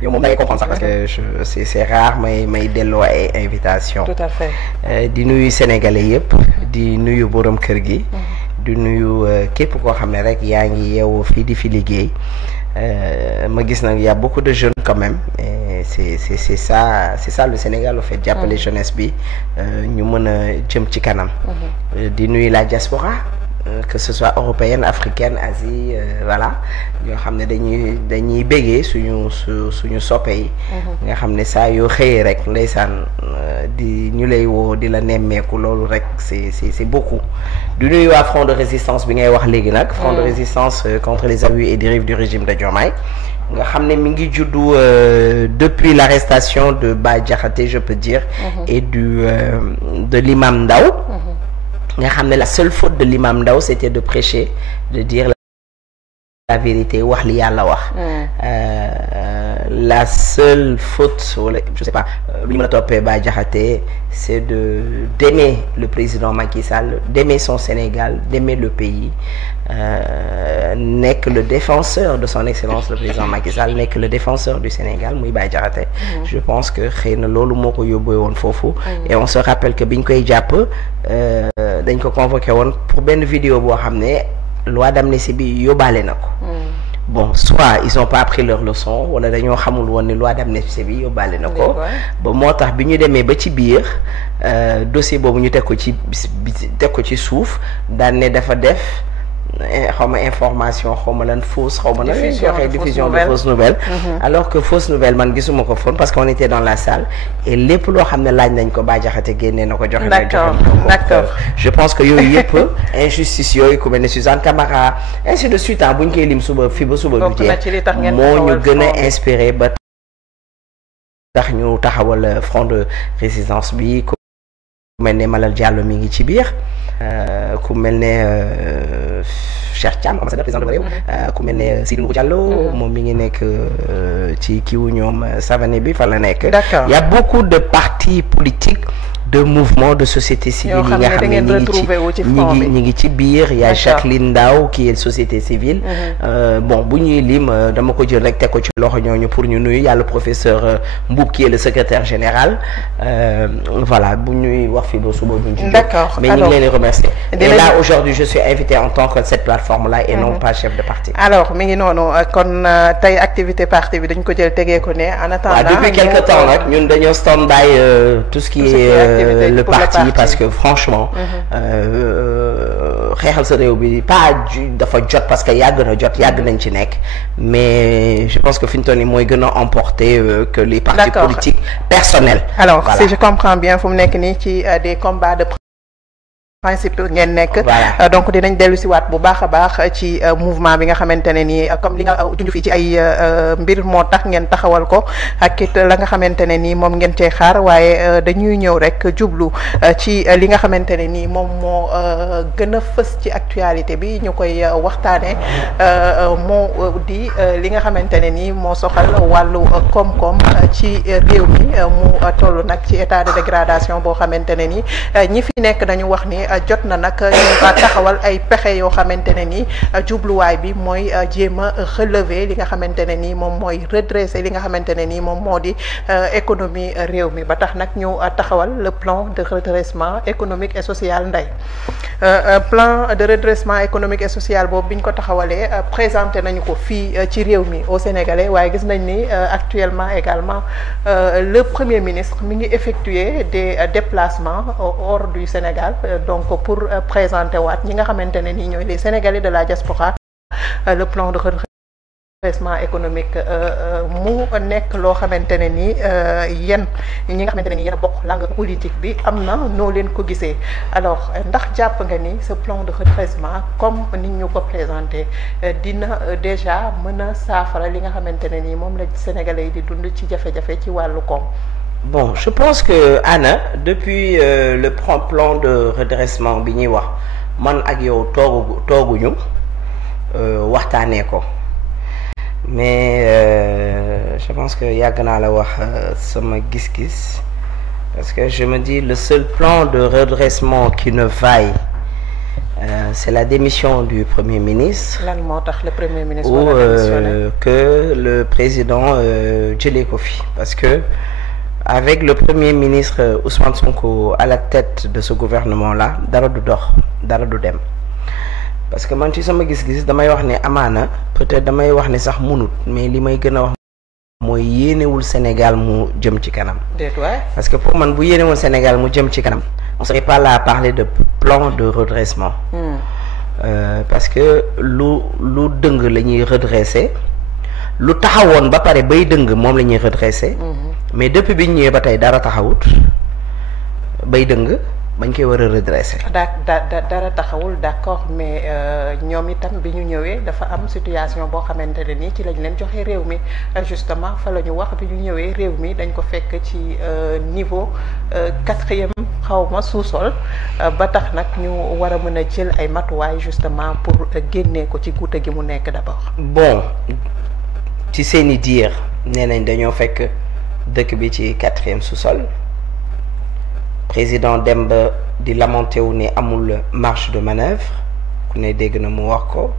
yow moom da ngay comprendre sax parce que c'est rare may delloo ay invitation. Tout à fait. di nuyu sénégalais yëpp di nuyu borom kër gi. di nuyu képp koo xam ne rek yaa ngi yeewoo fii di fi liggéey ma gis nag y a beaucoup de jeunes quand même et c'est ça le Sénégal au fait jàppale jeunesse bi ñu mën a jëm ci kanam. di nuyu la diaspora. Que ce soit européenne africaine Asie voilà ñoo xam ne dañuy béggee suñu soppe yi nga xam ne saa yoo xëyee rek ndeysaan di ñu lay woo di la nemmeeku loolu rek c'est beaucoup du nuyu waa front de résistance bi ngay wax léegi nag front de résistance contre les abus et dérives du régime de Diomaye nga xam ne mi ngi juddu depuis l'arrestation de Bah Diakhaté je peux dire et de l'imam Ndao nga xam ne la seule faute de l'imam Ndao c'était de prêcher de dire la vérité wax li yàlla wax la seule faute wala je sais pas lu ñu mën a toppee Bah Diakhaté c'est d'aimer le président Macky Sall d'aimer son Sénégal d'aimer le pays nekk le défenseur de son excellence le président Macky Sall nekk le défenseur du Sénégal muy Bah Diakhaté je pense que xëy na loolu moo ko yóbbee woon foofu et on se rappelle que biñ koy jàpp dañ ko convoqué woon pour benn vidéo boo xam ne loi d'amnistie bi yóbbaale na ko bon soit ils ont pas appris leur leçon wala dañoo xamul woon ni loi d'amnistie bi yóbbaale na ko ba moo tax bi ñu demee ba ci biir dossier boobu ñu teg ko ci suuf daan ne dafa def xaw ma information xaw ma lan fausse xaw ma lan diffusion de fausse nouvelle alors que fausse nouvelle man gisuma ko foon parce qu'on était dans la salle et lépp loo xam ne laaj nañ ko Bah Diakhaté génnee na ko joxe d'accord je pense que yooyu yëpp injustice yooyu ku mel ne Suzanne Camara ainsi de suite bu ñu koy lim suba fii ba suba du jeex moo ñu gën a inspiré ba tax ñu taxawal front de résistance bi ku mel ne Malal Diallo mi ngi ci biir ku mel ne Cheikh Thiam ambassadeur président de réew ku mel ne Sidou Diallo moom mi ngi nekk ci kiiwu ñoom Savané bi fa la nekk y a beaucoup de partis politiques de mouvements de société civile yi nga xam ne ñi ngi ci biir y a Jacqueline Ndao qui est société civile bon bu ñuy lim dama ko jël rek teg ko ci loxo ñooñu pour ñu nuyu yàlla professeur Mboup qui est le secrétaire général voilà bu ñuy wax fii ba suba duñ ci mais ñu ngi leen di remercier et là aujourd'hui je suis invité en tant que cette plateforme là et non pas chef de parti alors mi ngi noonu kon tey activité parti bi dañ ko jël tegee ko ne en attendant depuis quelque temps nag ñun dañoo stand by tout ce qui est le parti parce que franchement xeexal sa réew bi pas dafa jot parce que yàgg nañ ci nekk mais je pense que fi ñu toll nii mooy gën a emporter que les partis politiques personnels alors si je comprends bien fu mu nekk nii ci des combats de principe ngeen nekk donc dinañ dellu si waat bu baax a baax ci mouvement bi nga xamante ne nii comme li nga junj fii ci ay mbir moo tax ngeen taxawal ko ak it la nga xamante ne nii moom ngeen cee xaar waaye dañuy ñëw rek jublu ci li nga xamante ne nii moom moo gën a fës ci actualité bi ñu koy waxtaane moo di li nga xamante ne nii moo soxal wàllu koom-koom ci réew mi mu toll nag ci état de dégradation boo xamante ne nii ñi fi nekk dañu wax ni jot na nag ñu taxawal ay pexe yoo xamante ne ni jubluwaay bi mooy jéem a relever li nga xamante ne ni moom mooy redresser li nga xamante ne ni moom moo di économie réew mi ba tax nag ñu taxawal le plan de redressement économique et social Ndeye plan de redressement économique et social boobu bi ñu ko taxawalee présenté nañu ko fii ci réew mi au Sénégalais waaye gis nañ ni actuellement également le premier ministre mi ngi effectuer des déplacements hors du Sénégal donc pour présenter waat ñi nga xamante ne nii ñooy les Sénégalais de la diaspora le plan de redressement économique mu nekk loo xamante ne nii yéen ñi nga xamante ne nii yéen a bokk langue politique bi am na noo leen ko gisee alors ndax jàpp nga ni ce plan de redressement comme ni ñu ko présenté dina déjà mën a saafara li nga xamante ne nii moom la Sénégalais yi di dund ci jafe-jafe ci wàllu koom. Bon, je pense que Anna, depuis le plan de redressement bi ñuy wax man ak yow tooguñu waxtaanee ko mais je pense que yàgg naa la wax sama gis-gis parce que je me dis le seul plan de redressement qui ne vaille c'est la démission du Premier ministre. Lan moo tax le Premier ministre ou que le président jëlee ko fi parce que avec le Premier ministre Ousmane Sonko à la tête de ce gouvernement-là dara du dox dara du dem parce que man ci sama gis-gis damay wax ne amaana peut-être damay wax ne sax munut mais li may gën a wax mooy yéenewul Sénégal mu jëm ci kanam. parce que pour man bu yéenewul Sénégal mu jëm ci kanam on serait pas là à parler de plan de redressement. Parce que lu dëng la ñuy redresser lu taxawoon ba pare bay dëng moom la ñuy redresser. mais depuis bi ñu ñëwee ba tey dara taxawut bay dëng bañ koy war a redresser. dara taxawul d'accord mais ñoom itam bi ñu ñëwee dafa am situation boo xamante ne nii ci lañ leen joxe réew mi justement fa la ñu wax bi ñu ñëwee réew mi dañ ko fekk ci niveau 4e xawma sous-sol ba tax nag ñu war a mën a jël ay matuwaay justement pour génnee ko ci guute gi mu nekk d'abord. bon ci seeni diir nee nañ dañoo fekk dëkk bi ci 4e sous-sol. président dem ba di lamenté wu ne amul marge de manœuvre ku ne dégg na mu wax ko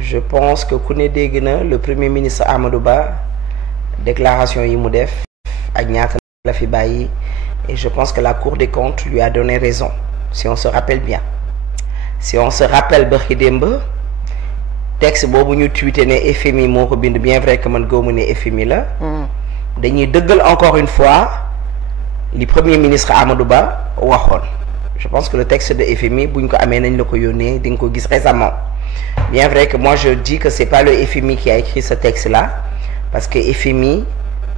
je pense que ku ne dégg na le premier ministre Amadou Ba déclaration yi mu def ak ñaata la fi bàyyi et je pense que la Cour des comptes lui a donné raison si on se rappelle bien si on se rappelle bërki démb texte boobu ñu tweeté ne FMI moo ko bind bien vrai que man gëwuma ne FMI la dañuy dëggal encore une fois li premier ministre Amadou Ba waxoon je pense que le texte de FMI bu ñu ko amee nañ la ko yónnee di nga ko gis récemment bien vrai que moi je dis que c'est pas le FMI qui a écrit ce texte là parce que FMI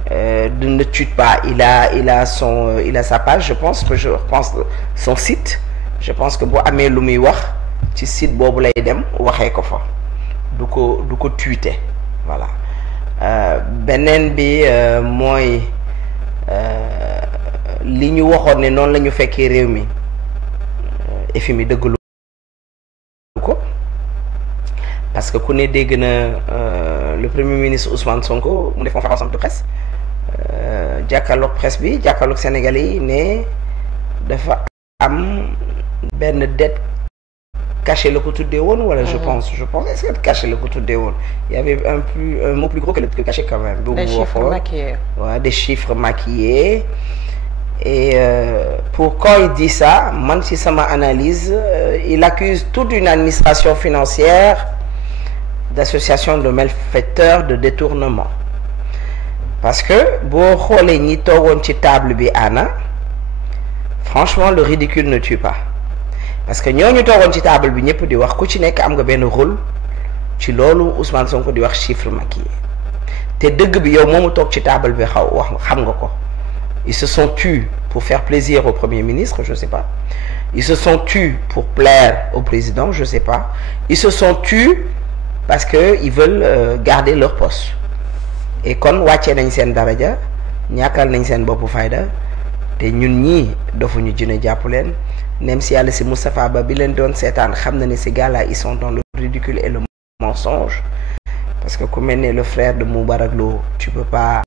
ne tweete pas il a sa page je pense son site je pense que bu amee lu muy wax ci site boobu lay dem waxee ko fa du ko tweeter voilà. beneen bi mooy li ñu waxoon ne noonu la ñu fekkee réew mi FMI dëggalu ko parce que ku ne dégg na le premier ministre Ousmane Sonko mu def conférence de presse jàkkaarloog presse bi jàkkaarloog Sénégalais yi ne dafa am benn dette caché la ko tuddee woon wala je pense est-ce que caché la ko tuddee woon il y avait un mot plus gros que caché quand même. Des chiffres maquillés. Ouais, des chiffres maquillés et pour quand il dit ça man ci sama analyse il accuse toute une administration financière d'association de malfaiteurs de détournement parce que boo xoolee ñi toogoon ci table bi ana franchement le ridicule ne tue pas. parce que ñooñu toogoon ci table bi ñëpp di wax ku ci nekk am nga benn rôle ci loolu Ousmane Sonko di wax chiffre maquillé te dëgg bi yow moomu toog ci table bi xam nga ko ils se sont tus pour faire plaisir au Premier ministre je sais pas ils se sont tus pour plaire au président je sais pas ils se sont tus parce que ils veulent garder leur poste et kon wàccee nañ seen daraja ñàkkal nañ seen boppu fayda te ñun ñii dofuñu jëne jàpp leen même si yàlla si Moustapha Ba bi leen doon seetaan xam na ne ces gars-là ils sont dans le ridicule et le mensonge parce que ku mel ne le frère de Moubarak Lo tu peux pas